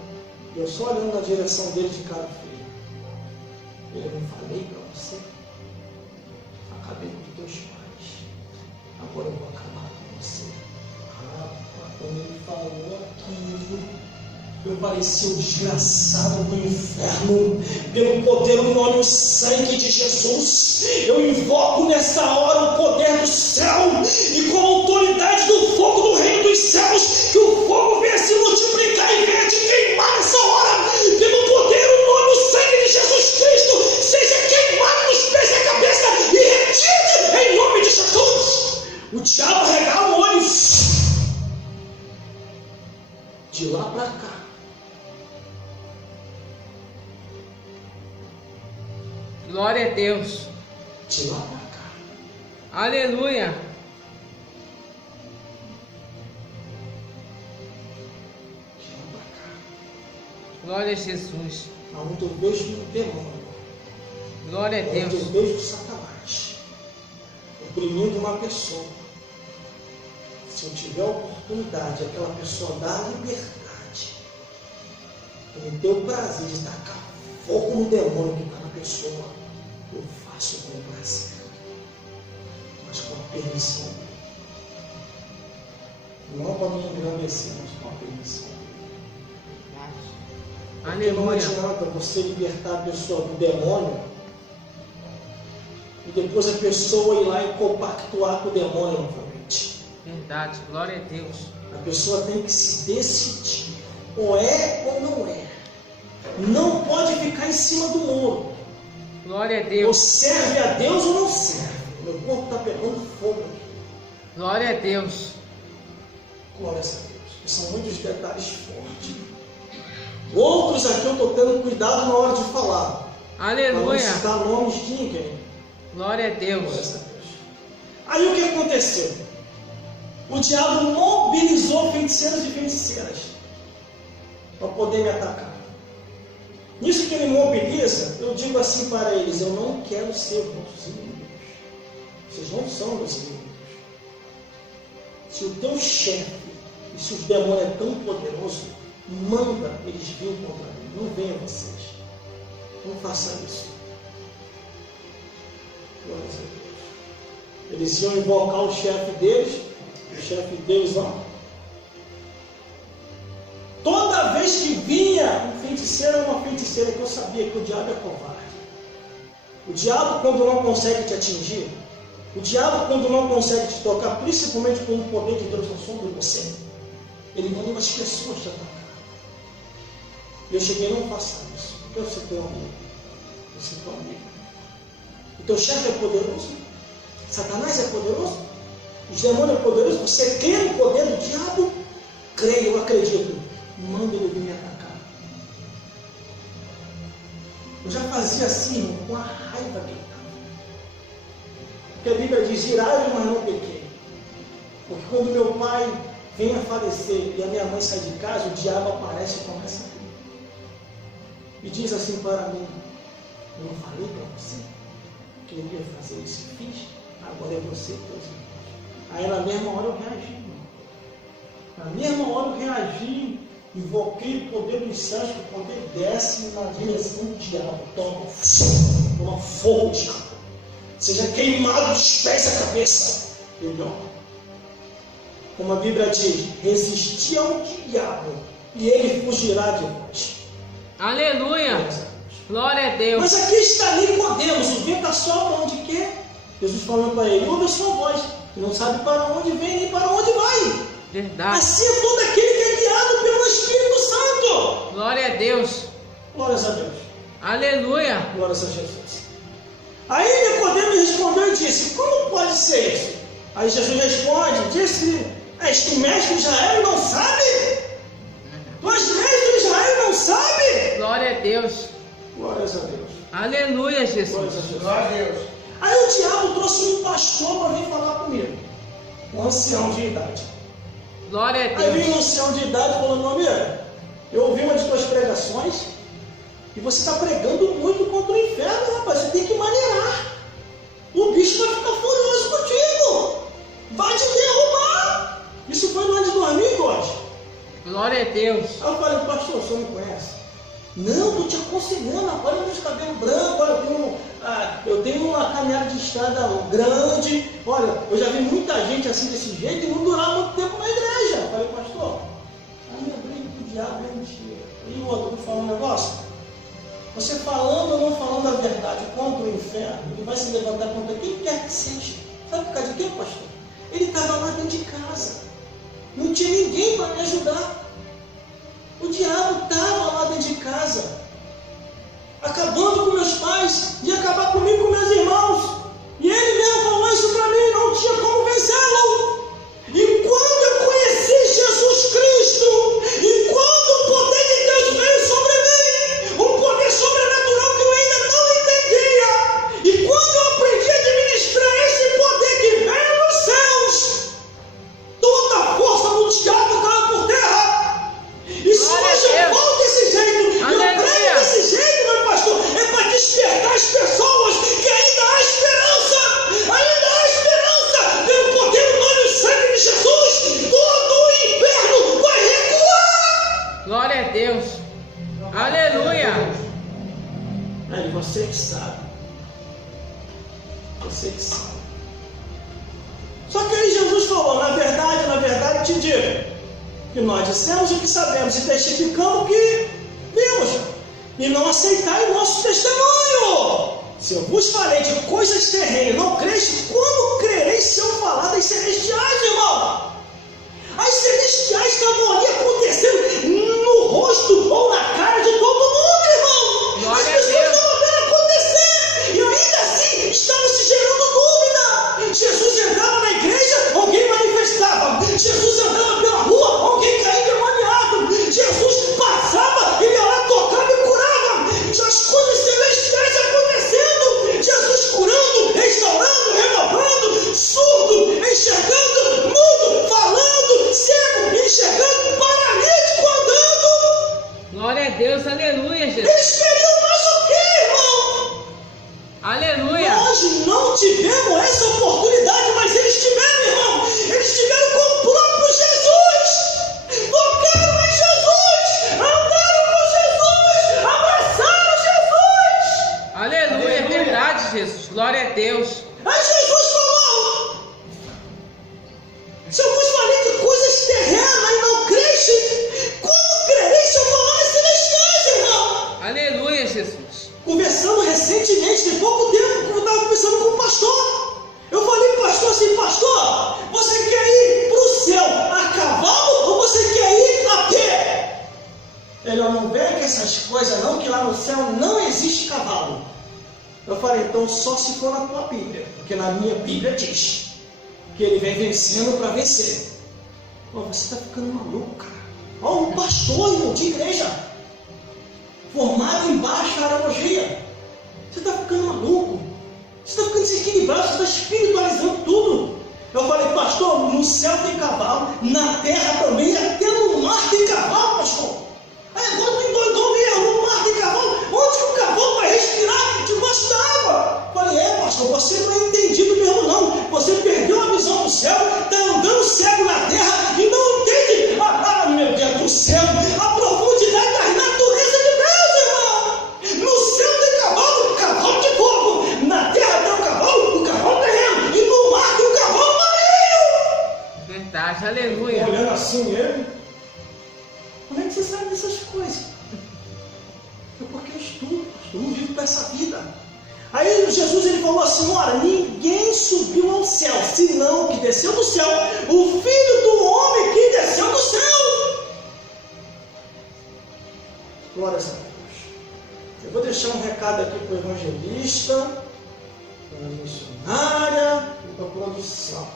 E eu só olhando na direção dele de cara feia. Eu não falei para você? Acabei com teus pais. Agora eu vou acabar com você. Quando ele falou aquilo, eu parecia um desgraçado do inferno. Pelo poder, o nome e o sangue de Jesus, eu invoco nessa hora o poder do céu, e com a autoridade do fogo do reino dos céus, que o fogo venha se multiplicar e venha te queimar nessa hora. Pelo poder, o nome e o sangue de Jesus Cristo, seja queimado nos pés da cabeça e retire em nome de Jesus. O diabo regala o olho de lá para cá. Glória a Deus. De lá para cá. Aleluia. De lá para cá. Glória a Jesus. Aonde eu vejo o demônio. Glória a Aonde Deus. eu vejo Satanás oprimindo uma pessoa. Se eu tiver a oportunidade, aquela pessoa dá a liberdade, e me deu o prazer de tacar fogo no demônio que está na pessoa, eu faço com prazer, mas com a permissão dele. Não para me engrandecer, mas com a permissão dele. Porque não Aleluia. adianta você libertar a pessoa do demônio e depois a pessoa ir lá e compactuar com o demônio novamente. Verdade. Glória a Deus. A pessoa tem que se decidir, ou é ou não é. Não pode ficar em cima do muro. Glória a Ou Deus. serve a Deus ou não serve. Meu corpo está pegando fogo aqui. Glória a Deus. Glória a Deus. Que são muitos detalhes fortes. Outros aqui eu estou tendo cuidado na hora de falar. Para não Aleluia. citar nomes de ninguém. Glória a Glória Deus. a Deus. Aí o que aconteceu? O diabo mobilizou feiticeiros e feiticeiras para poder me atacar. Nisso que ele mobiliza, eu digo assim para eles: eu não quero ser vossos inimigos. Vocês não são meus inimigos. Se o teu chefe e se os demônios é tão poderoso, manda eles virem contra mim. Não venham vocês. Não façam isso. Glória a Deus. Eles iam invocar o chefe deles. O chefe deles, ó. Toda vez que vinha um feiticeiro ou uma feiticeira, que eu sabia que o diabo é covarde. O diabo, quando não consegue te atingir, o diabo, quando não consegue te tocar, principalmente quando o poder de Deus não sobre você, ele manda umas pessoas te atacar. E eu cheguei: não faça isso, porque eu sou teu amigo. Eu sou teu amigo. O teu chefe é poderoso? Satanás é poderoso? Os demônios é poderoso. Você crê no poder do diabo? Creio, eu acredito. Manda ele vir me atacar. Eu já fazia assim, irmão, com a raiva que eu estava. Porque a Bíblia diz, irai, mas não pequei. Porque quando meu pai vem a falecer e a minha mãe sai de casa, o diabo aparece e começa a rir. E diz assim para mim, eu não falei para você que eu ia fazer isso e fiz? Agora é você e teus irmãos. Aí na mesma hora eu reagi, irmão. Na mesma hora eu reagi, invoquei o poder dos céus, que o poder desce na direção do diabo. Toma fogo, diabo. Seja queimado dos pés à cabeça. Melhor. Como a Bíblia diz, resistir ao diabo e ele fugirá de vós. Aleluia! Glória a Deus! Mas aqui está Nicodemos, o vento assopra onde quer. Jesus falando para ele, ouve a sua voz, e não sabe para onde vem nem para onde vai. Verdade. Assim é todo aquele que é guiado pelo Espírito Santo. Glória a Deus! Glórias a Deus. Aleluia! Glórias a Jesus. Aí Nicodemos respondeu e disse, como pode ser isso? Aí Jesus responde, disse, és tu mestre de Israel e não sabe? Tu és mestre de Israel e não sabe? Glória a Deus! Glórias a Deus. Aleluia, Jesus! Glórias a Jesus. Glória a Deus. Aí o diabo trouxe um pastor para vir falar comigo. Um ancião de idade. Glória a Aí Deus! veio um ancião de idade falando, meu amigo, eu ouvi uma de tuas pregações e você está pregando muito contra o inferno, rapaz. Você tem que maneirar. O bicho vai ficar furioso contigo. Vai te derrubar. Isso foi no ano de 2002. Glória a Deus! Aí eu falei, pastor, o senhor me conhece? Não, estou te aconselhando, olha meus cabelos brancos, olha, eu tenho uma caminhada de estrada grande, olha, eu já vi muita gente assim desse jeito e não durava muito tempo na igreja. Eu falei, pastor, a minha briga com o diabo é mentira. E o outro, vou falar um negócio? Você falando ou não falando a verdade contra o inferno, ele vai se levantar contra quem quer que seja. Sabe por causa de quê, pastor? Ele estava lá dentro de casa, não tinha ninguém para me ajudar. O diabo estava lá dentro de casa, acabando com meus pais, ia acabar comigo e com meus irmãos. E ele mesmo falou isso para mim, não tinha como vencê-lo. E quando eu conheci Jesus Cristo, e quando o poder de Deus veio sobre mim, um poder sobrenatural que eu ainda não entendia, e quando eu aprendi a administrar esse poder que veio dos céus, toda a força do diabo caiu por terra. E se hoje eu falo desse jeito, eu prego desse jeito, meu pastor, é para despertar as pessoas que ainda há esperança, pelo poder do nome e sangue de Jesus, todo o inferno vai recuar. Glória a Deus! Aleluia! Aí você que sabe, Só que aí Jesus falou, na verdade te digo, que nós dissemos o que sabemos e testificamos o que vimos, e não aceitai o nosso testemunho. Se eu vos falei de coisas terrenas e não creis, como crereis se eu falar das celestiais, irmão? As celestiais estavam ali acontecendo no rosto ou na cara de todo mundo, irmão. Glória As a pessoas Deus. estavam vendo acontecer e ainda assim estavam se gerando dúvida. Jesus entrava na igreja, alguém manifestava. Jesus andava pela rua, alguém caía demoniado. Jesus passava, ele ia lá, tocava e curava. As coisas celestiais acontecendo. Jesus curando, restaurando, renovando, surdo, enxergando, mudo, falando, cego, enxergando, paralítico andando. Glória a Deus! Aleluia, Jesus! Eles queriam mais o quê, irmão? Aleluia! Nós não tivemos essa oportunidade, mas eles tiveram, irmão. Eles tiveram com o próprio Jesus. Tocaram em Jesus. Andaram com Jesus. Abraçaram Jesus. Aleluia! É verdade, Jesus! Glória a Deus! Aí Jesus falou, se eu vos falei de coisas terrenas e não creste, como crereis se eu falar nas celestiais, irmão? Aleluia, Jesus! Conversando recentemente, tem pouco tempo, eu estava conversando com o pastor. Eu falei para o pastor assim, pastor, você quer ir para o céu a cavalo ou você quer ir a pé? Ele não vem com essas coisas não, que lá no céu não existe cavalo. Eu falei, então só se for na tua Bíblia, porque na minha Bíblia diz. que ele vem vencendo para vencer. Pô, você está ficando maluco, cara. Ó, um pastor, irmão, de igreja, formado em baixa aralogia. Você está ficando maluco. Você está ficando desequilibrado, você está espiritualizando tudo. Eu falei, pastor, no céu tem cavalo, na terra também, e até no mar tem cavalo, pastor. Aí agora tu endoidou mesmo, no mar tem cavalo. Onde que o cavalo vai respirar debaixo da água? Eu falei, pastor, você não é entendido mesmo não. Você perdeu a visão do céu, está andando cego na terra e não entende. Meu Deus do céu, a profundidade da natureza de Deus, irmão. No céu tem cavalo, cavalo de fogo. Na terra tem o cavalo terreno. E no mar tem o cavalo marinho. Verdade, aleluia. Olhando assim ele, como é que você sabe dessas coisas? É porque eu estudo, pastor, não vivo para essa vida. Aí Jesus ele falou assim, ora, ninguém subiu ao céu, senão o que desceu do céu, o Filho do Homem que desceu do céu. Glória a Deus. Eu vou deixar um recado aqui para o evangelista, para a missionária e para a produção.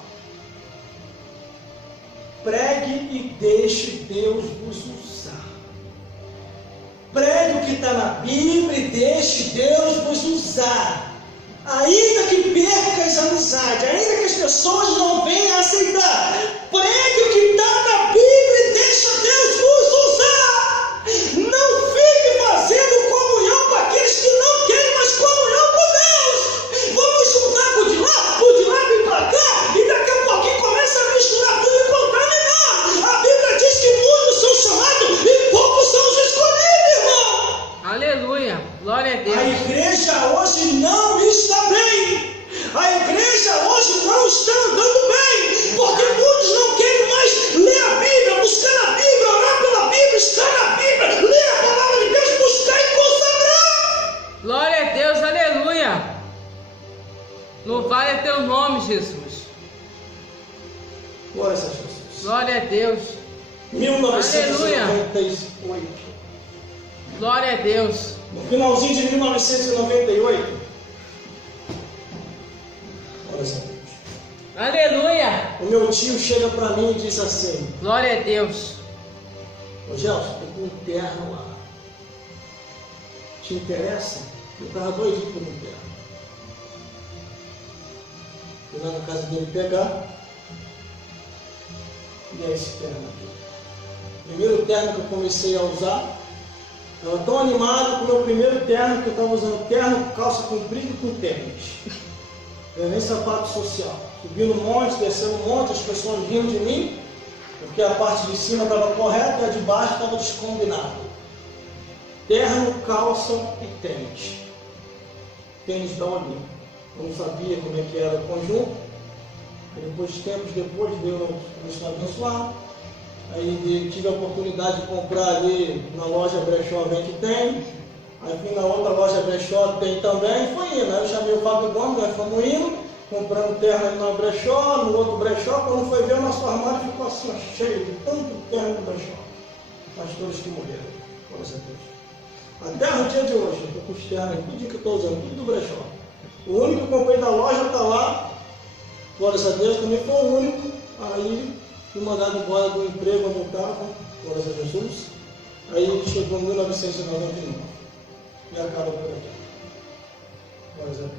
Pregue e deixe Deus vos usar. Pregue o que está na Bíblia e deixe Deus vos usar. Ainda que perca as amizades, ainda que as pessoas não venham a aceitar, pregue o que está na Bíblia e deixe Deus vos usar. Não fique fazendo comunhão com aqueles que não querem mais comunhão com Deus. Vamos juntar por de lá, vem para cá, e daqui a pouquinho começa a misturar tudo e contaminar. A Bíblia diz que muitos são chamados e poucos são os escolhidos, irmão. Aleluia, glória a Deus. A igreja hoje não está bem. A igreja hoje não está andando bem. Porque muitos não querem mais ler a Bíblia, buscar a Bíblia, orar pela Bíblia, estar na Bíblia, ler a palavra de Deus, buscar e consagrar. Glória a Deus, aleluia. Louvado é teu nome, Jesus. Glória a Jesus. Glória a Deus. 1998. Glória a Deus. No finalzinho de 1998. Glória a Deus. Aleluia. O meu tio chega para mim e diz assim: Glória a Deus. ô Gelson, estou com um terno lá. Te interessa? Eu estava doidinho por um terno. Fui lá na casa dele pegar. E é esse terno aqui. Primeiro terno que eu comecei a usar. Estava tão animado com o meu primeiro terno que eu estava usando terno, calça comprida com tênis. Eu nem sapato social. Subi no monte, descendo no monte, as pessoas riam de mim, porque a parte de cima estava correta e a de baixo estava descombinada. Terno, calça e tênis. Tênis da Olimpo. Eu não sabia como é que era o conjunto. Depois, tempos depois, Deus começou a abençoar. Aí tive a oportunidade de comprar ali na loja Brechó Vem que tem. Aí fui na outra loja Brechó, tem também, e foi indo. Aí eu chamei o Fábio Gomes, nós fomos indo, comprando terno ali na Brechó, no outro Brechó. Quando foi ver, o nosso armário ficou assim, ó, cheio de tanto terno do Brechó. Pastores que morreram, graças a Deus. Até no dia de hoje, eu estou com os ternos aí, tudo que eu estou usando, tudo do Brechó. O único que eu comprei da loja está lá, glórias a Deus, também foi o único. Aí fui mandado embora do emprego onde eu estava, glórias a Jesus. Aí chegou em 1999 e acaba por aqui. Glórias a Deus.